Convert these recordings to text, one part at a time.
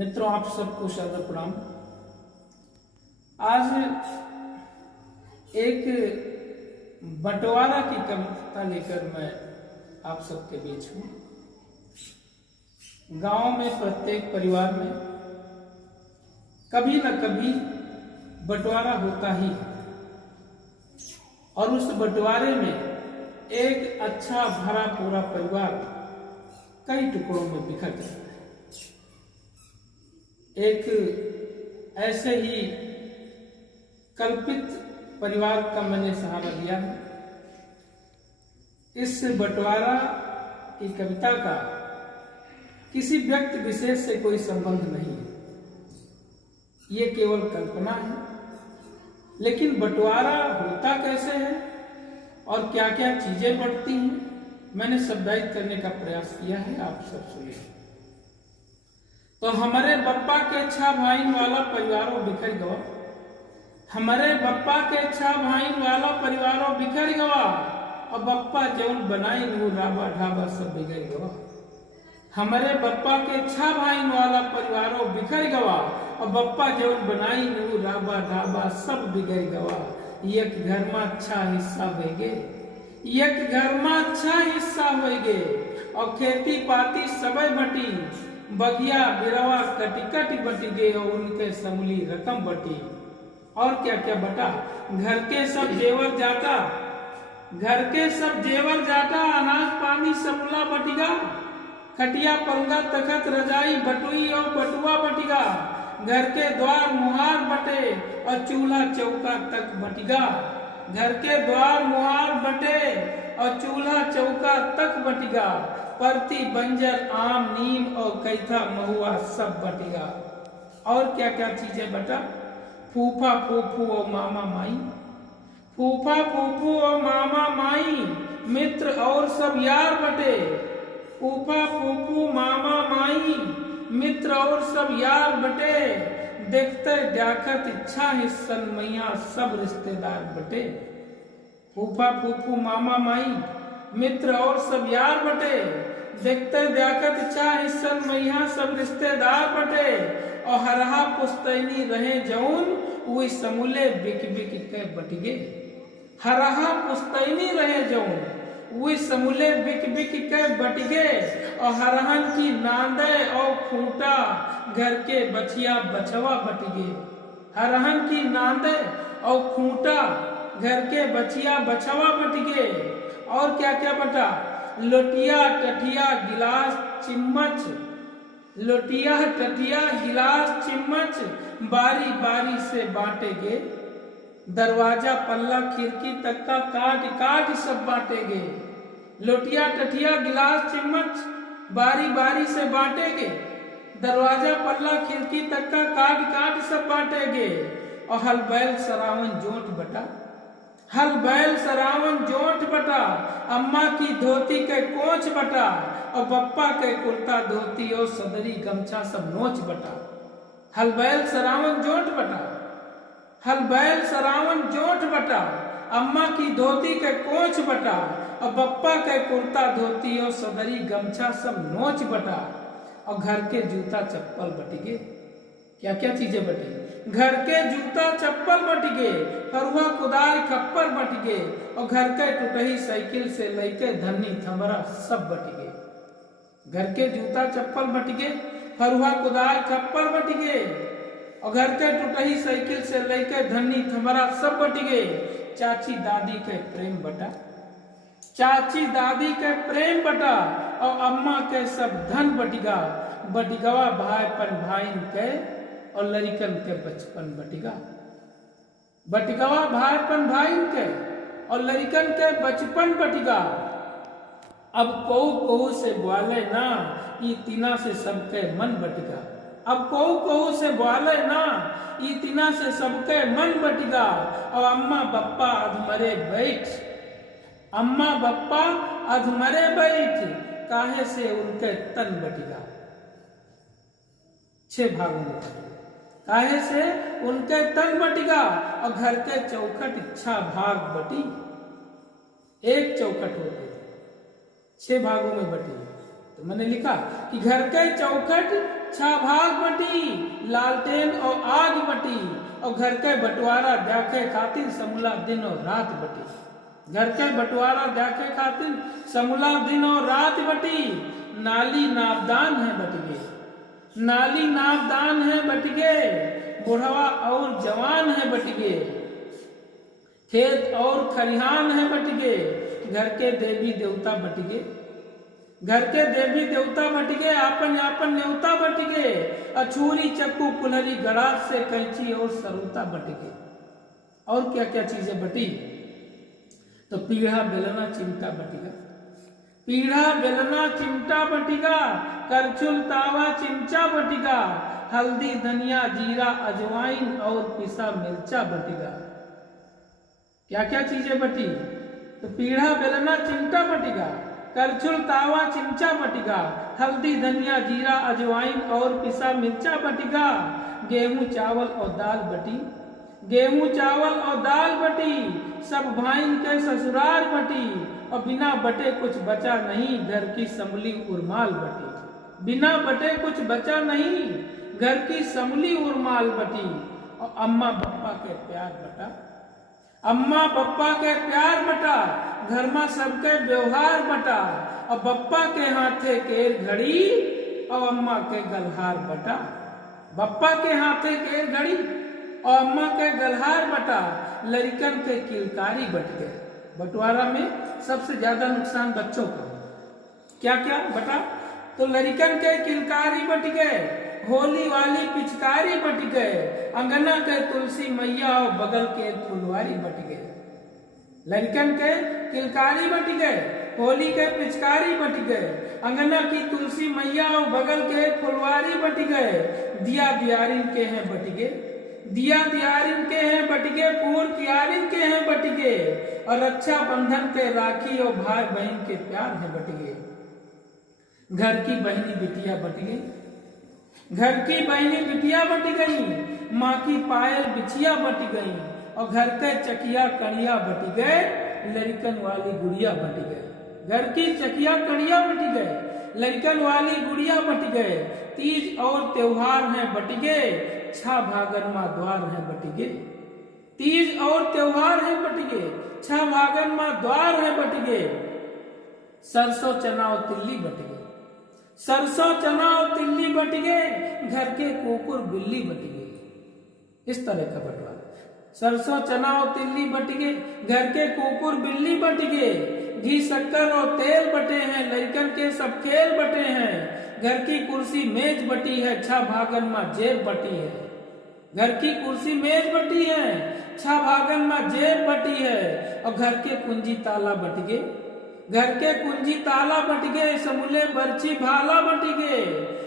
मित्रों, आप सबको सादर प्रणाम। आज एक बंटवारा की कविता लेकर मैं आप सबके बीच हूं। गांव में प्रत्येक परिवार में कभी न कभी बंटवारा होता ही है और उस बंटवारे में एक अच्छा भरा पूरा परिवार कई टुकड़ों में बिखर जाता है। एक ऐसे ही कल्पित परिवार का मैंने सहारा लिया है। इस बंटवारा की कविता का किसी व्यक्ति विशेष से कोई संबंध नहीं है, ये केवल कल्पना है। लेकिन बंटवारा होता कैसे है और क्या क्या चीजें बढ़ती हैं, मैंने शब्दायित करने का प्रयास किया है। आप सब सुनिए। तो हमारे बप्पा के 6 भाई वाला परिवारों बिखर गवा, हमारे बप्पा के 6 भाई वाला परिवारों बिखर गवा, और बप्पा जौन बनाई नू राबा ढाबा सब बिगड़ गवा। हमारे बप्पा के 6 भाई वाला परिवारों बिखर गवा, और बप्पा जौन बनाई नू राबा ढाबा सब बिगड़ गवा। एक घर में अच्छा हिस्सा होगे, एक घर में अच्छा हिस्सा होगे, और खेती पाती सबे बटी, बगिया बिरवा कटी कटी बटी गए, और उनके समूली रकम बटी। और क्या क्या बटा, घर के सब जेवर जाता, घर के सब जेवर जाता, अनाज पानी समूला बटिगा, खटिया पलंगा तखत रजाई बटुई और बटुआ बटिगा। घर के द्वार मुहार बटे और चूल्हा चौका तक बटिगा, घर के द्वार मुहार बटे और चूल्हा चौका तक बटिगा। परती बंजर आम नीम और कैथा महुआ सब बटिगा। और क्या क्या चीजें बटा, फूफा फूफू और मामा माई, फूफा फूफू और मामा माई, मित्र और सब यार बटे। फूफा फूफू मामा माई, मित्र और सब यार बटे, देखते जाकत इच्छा हिस्सन मैया सब रिश्तेदार बटे। फूफा फूफू मामा माई, मित्र और सब यार बटे, देखते जाकत इच्छा हिस्सन मैया सब रिश्तेदार बटे। और हरहा पुस्तैनी रहे जौन वही समूले बिक बिक के बटिगे। हरहा पुस्तैनी रहे जौन वही समूले बिक बिक के बटिगे, और हरहन की नांदे और खूंटा घर के बछिया बछवा बटिगे। हरहन की नांदे और खूंटा घर के बछिया बछवा बटिगे। और क्या क्या बटा, लोटिया टटिया गिलास चिम्मच, लोटिया टटिया गिलास चिम्मच बारी बारी से बांटेगे। दरवाजा पल्ला खिड़की तक का काट काट सब बांटेगे। लोटिया टटिया गिलास चिम्मच बारी बारी से बांटेगे, दरवाजा पल्ला खिड़की तक का काट काट सब बांटेगे। और हल बैल सरावन जोट बटा, हल बैल सरावन जोट बटा, अम्मा की धोती के कोच बटा, और बप्पा के कुर्ता धोती और सदरी गमछा सब नोच बटा। हल बैल सरावन जोट बटा, हल बैल सरावन जोट बटा, अम्मा की धोती के कोच बटा, और बप्पा के कुर्ता धोती और सदरी गमछा सब नोच बटा। और घर के जूता चप्पल बटिगे। क्या क्या चीजें बटी, घर के जूता चप्पल बटिगे, फरुआ कुदाल खप्पर बटिगे, और घर के टूटही साइकिल से लेके धन्नी थमरा सब बटिगे। घर के जूता चप्पल बटिगे, फरुआ कुदाल खप्पर बटिगे, और घर के टूटही साइकिल से लेके धन्नी थमरा सब बटिगे। चाची दादी के प्रेम बटा, चाची दादी के प्रेम बटा, और अम्मा के सब धन बटिगा। बटिगवा भाईपन भाईन के और लड़िकन के बचपन बटिगा। बटिगवा भाईपन भाईन के और लड़िकन के बचपन बटिगा। अब कोहू कोहू से बोले ना, ई तीना से सबके मन बटिगा। अब कोहू कोहू से बोले ना, ई तीना से सबके मन बटिगा। और अम्मा बप्पा अधमरे बैठ, अम्मा बप्पा अधमरे बैठ, काहे से उनके तन बटिगा। 6 भागों में बटिगा, काहे से उनके तन बटिगा। और घर के चौखट इच्छा भाग बटी, एक चौखट होती है 6 भागों में बटी। तो मैंने लिखा कि घर के चौखट छा भाग बटी, लालटेन और आग बटी, और घर के बंटवारा देखे खातिर समूला दिन और रात बटी। घर के बंटवारा देखे खातिर समूला दिन और रात बटी। नाली नापदान है बट गए, नाली नापदान है बट गए, बुढ़वा और जवान है बट गए, खेत और खरिहान है बट गए, घर के देवी देवता बट गए, घर के देवी देवता बट गए, आपन आपन न्योता बट गए, अछूरी चक्कू कुल्हरी गड़ास से कैंची और सरूता बट गए। और क्या क्या चीजें बटी? तो पीढ़ा बेलना चिमटा बटिगा, पीढ़ा बेलना चिमटा बटिगा, करछुल तावा चिमचा बटिगा, हल्दी धनिया जीरा अजवाइन और पिसा मिर्चा बटिगा। क्या क्या चीजें बटी? तो पीढ़ा बेलना चिमटा बटिगा, करछुल तावा चिमचा बटिगा, हल्दी धनिया जीरा अजवाइन और पिसा मिर्चा बटिगा। गेहूं चावल और दाल बटी, गेहूं चावल और दाल बटी, सब भाइन के ससुराल बटी, और बिना बटे कुछ बचा नहीं, घर की संभली उर्माल बटी। बिना बटे कुछ बचा नहीं, घर की संभली उर्माल बटी। और अम्मा पप्पा के प्यार बटा, अम्मा पप्पा के प्यार बटा, घर में सबके व्यवहार बटा, और बप्पा के हाथे केर घड़ी और अम्मा के गलहार बटा। बप्पा के हाथे केर घड़ी और अम्मा के गलहार बटा। लड़कन के किलकारी बट गए। बंटवारा में सबसे ज्यादा नुकसान बच्चों का। क्या क्या बटा? तो लड़कन के किलकारी बट गए, होली वाली पिचकारी बट गए, अंगना के तुलसी मैया और बगल के फुलवारी बट गए। लड़कन के किलकारी बट गए, होली के पिचकारी बट गए, अंगना की तुलसी मैया और बगल के फुलवारी बट गए। दिया दियारिन के हैं बट गए, दिया दियारिन के हैं बट गए, पूर प्यारिन के हैं बट गए, और रक्षा बंधन के राखी और भाई बहन के प्यार है बट गए। घर की बहनी बिटिया बट गई, घर की बहनी बिटिया बट गई, माँ की पायल बिछिया बट गई, और घर के चकिया कड़िया बट गए, लड़कन वाली गुड़िया बट गए। घर की चकिया कड़िया बट गए, लड़कन वाली गुड़िया बट गए। तीज और त्योहार हैं बट गए, छा भागन माँ द्वार है बट गए। तीज और त्योहार है बट गए, छा भागन माँ द्वार है बट गए। सरसों चना और तिल्ली बट गए, सरसों चना और तिल्ली बट गए, घर के कुकुर बिल्ली बट गए। इस तरह का बंटवारा। सरसों चना और तिल्ली बट गए, घर के कुकुर बिल्ली बट गए, घी शक्कर और तेल बटे हैं, लड़कन के सब खेल बटे हैं। घर की कुर्सी मेज बटी है, छा भागन माँ जेब बटी है। घर की कुर्सी मेज बटी है, छा भागन माँ जेब बटी है, और घर के कुंजी ताला बट गए, घर के कुंजी ताला बट गए, समूले बर्छी भाला बट गए,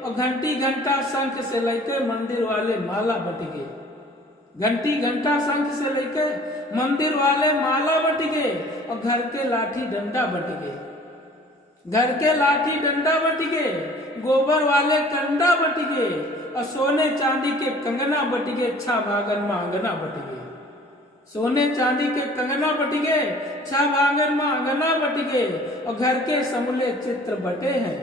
और घंटी घंटा शंख से लेके मंदिर वाले माला बट गए। घंटी घंटा शंख से लेके मंदिर वाले माला बट गए, और घर के लाठी डंडा बट गए, घर के लाठी डंडा बट गए, गोबर वाले कंडा बट गए, और सोने चांदी के कंगना बट गए, छा भागन माँ अंगना बट गए। सोने चांदी के कंगना बट गए, छा भागन माँ अंगना बट गए, और घर के समूले चित्र बटे हैं,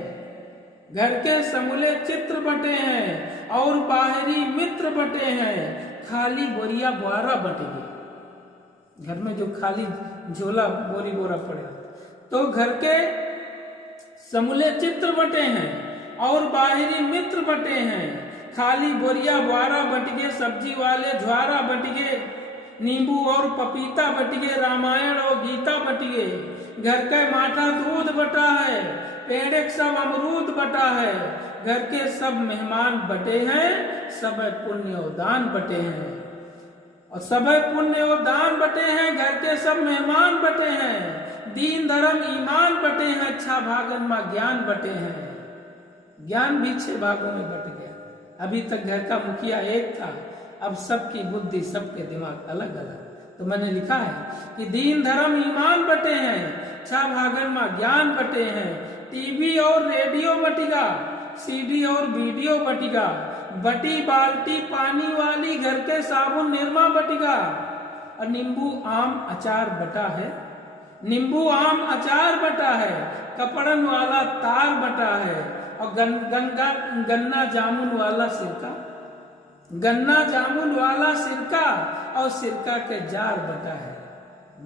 घर के समूले चित्र बटे हैं, और बाहरी मित्र बटे हैं, खाली बोरिया बुआरा बट गई। घर में जो खाली झोला बोरी बोरा पड़े, तो घर के समूले चित्र बटे हैं और बाहरी मित्र बटे हैं, खाली बोरिया बुआरा बट गए, सब्जी वाले ज्वारा बट गए, नींबू और पपीता बट गए, रामायण और गीता बट गए। घर का माठा दूध बटा है, पेड़ सब अमरूद बटा है, घर के सब मेहमान बटे हैं, सब पुण्य और दान बटे हैं, और सब पुण्य और दान बटे हैं, घर के सब मेहमान बटे हैं, दीन धर्म ईमान बटे हैं, अच्छा भागन माँ ज्ञान बटे हैं। ज्ञान भी 6 भागों में बट गया। अभी तक घर का मुखिया एक था, अब सबकी बुद्धि सबके दिमाग अलग अलग। तो मैंने लिखा है कि दीन धर्म ईमान बटे हैं, 6 भागन माँ ज्ञान बटे हैं, टीवी और रेडियो बटिगा, सीडी और वीडियो बटिगा, बटी बाल्टी पानी वाली, घर के साबुन निरमा बटिगा, और नींबू आम अचार बटा है, नींबू आम अचार बटा है, कपड़न वाला तार बटा है, और गन्ना जामुन वाला सिरका, गन्ना जामुन वाला सिरका और सिरका के जार बटा है।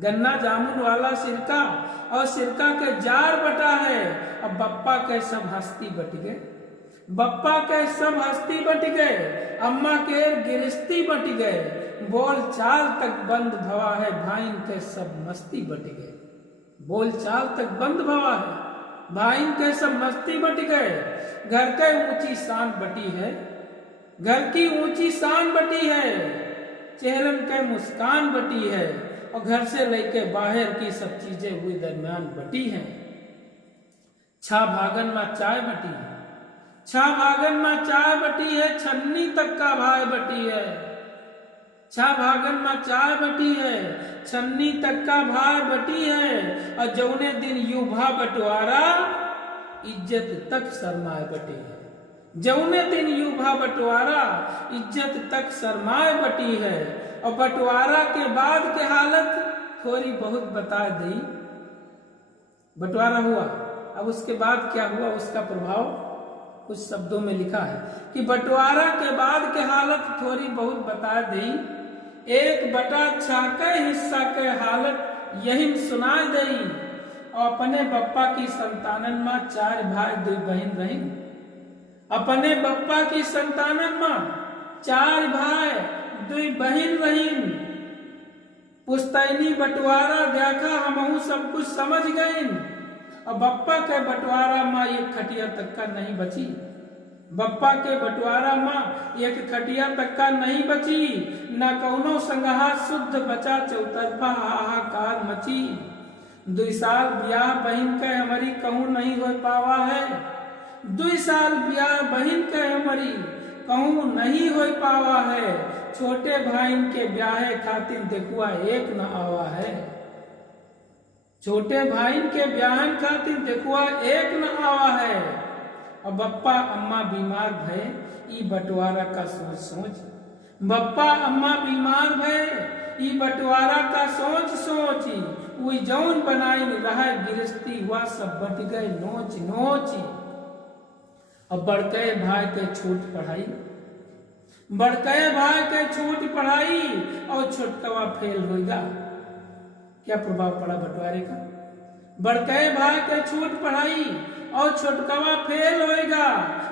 गन्ना जामुन वाला सिरका और सिरका के जार बटा है। अब बप्पा के सब हस्ती बट गए, बप्पा के सब हस्ती बट गए, अम्मा के गिरस्ती बट गए, बोल चाल तक बंद भवा है, भाइन के सब मस्ती बट गए। बोल चाल तक बंद भवा है, भाइन के सब मस्ती बट गए। घर के ऊंची शान बटी है, घर की ऊंची शान बटी है, चेहरन के मुस्कान बटी है, और घर से लेके बाहर की सब चीजें हुई दरमियान बटी हैं। छा भागन में चाय बटी है, छा भागन में चाय बटी है, छन्नी तक का भाई बटी है। छा भागन में चाय बटी है, छन्नी तक का भाई बटी है, और जौने दिन युवा बंटवारा इज्जत तक सरमाए बटी है। जौने दिन युवा बंटवारा इज्जत तक सरमाए बटी है। और बंटवारा के बाद के हालत थोड़ी बहुत बता दी। बंटवारा हुआ, अब उसके बाद क्या हुआ उसका प्रभाव कुछ शब्दों में लिखा है कि बंटवारा के बाद के हालत थोड़ी बहुत बता दी। 1/6 के हिस्सा के हालत यही सुनाई दी। और अपने बप्पा की संतानन में 4 भाई 2 बहन रही। अपने बप्पा की संतानन में 4 भाई 2 बहन रही। पुस्तैनी बंटवारा देखा हमहू सब कुछ समझ गई। और बप्पा के बंटवारा में 1 खटिया तक का नहीं बची। बप्पा के बंटवारा में 1 खटिया तक का नहीं बची। न कौनो संगहा शुद्ध बचा, चौतरफा हाहाकार मची। 2 साल ब्याह बहन के हमारी कहूँ नहीं हो पावा है। 2 साल ब्याह बहन के हमारी कहूँ नहीं हो पावा है। छोटे भाई के ब्याह खातिर देखुआ एक न आवा है। छोटे भाई के ब्याह खातिर देखुआ एक न आवा है। और बप्पा अम्मा बीमार भय, ई बंटवारा का सोच सोच। बप्पा अम्मा बीमार भय, ई बंटवारा का सोच सोच। वही जौन बनाई रहा गिरस्ती हुआ सब बट गए नोच नोच। अब बड़के भाई के छूट पढ़ाई, बड़के भाई के छूट पढ़ाई, और छोटकवा फेल होगा। क्या प्रभाव पड़ा बंटवारे का? बड़के भाई के छूट पढ़ाई और छोटकवा फेल होगा।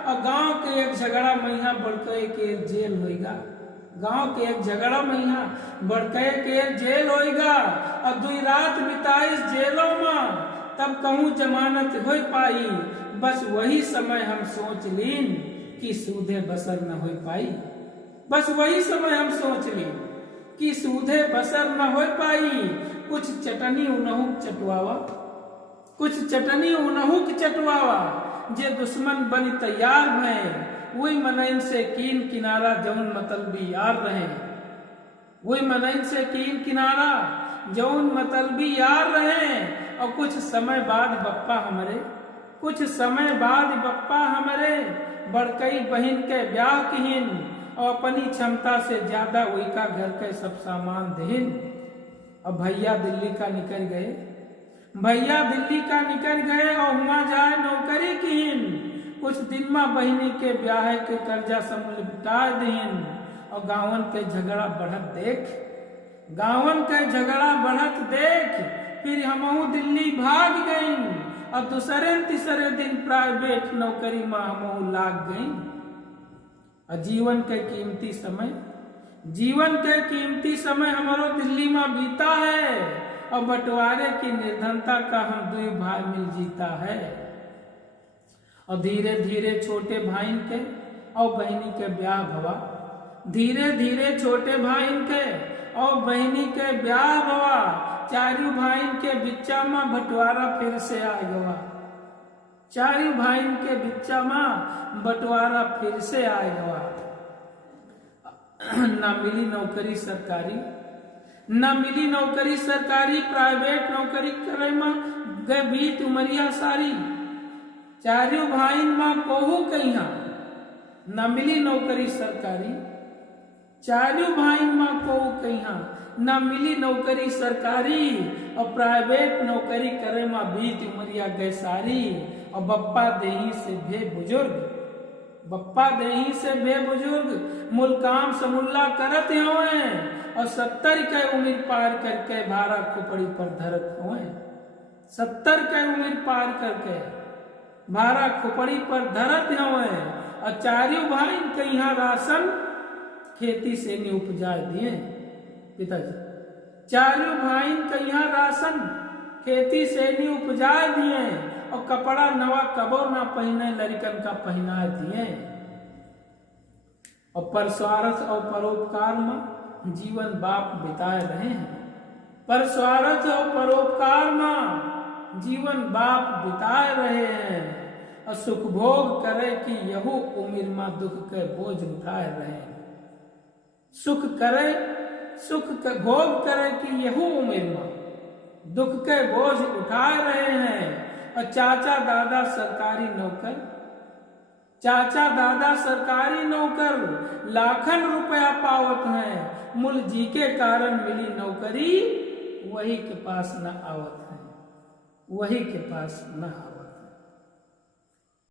और गांव के एक झगड़ा मैया बड़के के जेल होगा। गांव के एक झगड़ा मैया बड़के के जेल होगा। और 2 रात बिताई जेलों में, तब कहूँ जमानत हो पाई। बस वही समय हम सोच लीन कि सूधे बसर न हो पाई। बस वही समय हम सोच लीन कि सूधे बसर न हो पाई। कुछ चटनी उनहुक चटवावा, कुछ चटनी उनहुक चटवावा। जे दुश्मन बनी तैयार भय, वही मनइन से कीन किनारा जौन मतलबी यार रहे। वही मनइन से कीन किनारा जौन मतलबी यार रहे। और कुछ समय बाद बप्पा हमरे, कुछ समय बाद बप्पा हमरे बड़कई बहन के ब्याह किहिन। और अपनी क्षमता से ज्यादा वही का घर के सब सामान देहिन। और भैया दिल्ली का निकल गए, भैया दिल्ली का निकल गए, और हुआ जाए नौकरी किहिन। कुछ दिन में बहनी के ब्याह के कर्जा सब निपटा देहिन। और गाँवन के झगड़ा बढ़त देख, गाँवन के झगड़ा बढ़त देख, फिर हमहू दिल्ली भाग गई। और दूसरे तीसरे दिन प्राइवेट नौकरी में हमहू लाग गई। और जीवन के कीमती समय, जीवन के कीमती समय हमारो दिल्ली में बीता है। और बंटवारे की निर्धनता का हम 2 भाई मिल जीता है। और धीरे धीरे छोटे भाई के और बहनी के ब्याह भवा। धीरे धीरे छोटे भाई के और बहनी के ब्याह भवा। 4 भाई के बिच्चा में बंटवारा फिर से आ गवा। 4 भाई के बिच्चा में बंटवारा फिर से आ गवा। ना मिली नौकरी सरकारी, ना मिली नौकरी सरकारी। प्राइवेट नौकरी करे में गए बीत उमरिया सारी। 4 भाई में कोहू कहिया न मिली नौकरी सरकारी। 4 भाई में कोहू कहिया न मिली नौकरी सरकारी। और प्राइवेट नौकरी करे में बीत उमरिया गए सारी। और बप्पा देही से भे बुजुर्ग, बप्पा देही से भे बुजुर्ग मूल काम समुल्ला करत होए और 70 के उम्र पार करके भारा खोपड़ी पर धरत होए। 70 के उम्र पार करके भारा खोपड़ी पर धरत होए और चारियों भाई के यहाँ राशन खेती से नहीं उपजा दिए पिताजी। चारों भाई के यहाँ राशन खेती से नहीं उपजा दिए और कपड़ा नवा कबो ना पहने लड़कन का पहना दिए। और परस्वार्थ और परोपकार में जीवन बाप बिताए रहे हैं। परस्वार्थ और परोपकार में जीवन बाप बिताए रहे हैं और सुख भोग करे कि यहू उम्र में दुख के बोझ उठाए रहे हैं। सुख करे, सुख के भोग करे कि यहू उम्र में दुख के बोझ उठाए रहे हैं। और चाचा दादा सरकारी नौकर, चाचा दादा सरकारी नौकर लाखन रुपया पावत हैं, मूल जी के कारण मिली नौकरी वही के पास न आवत है, वही के पास न आवत।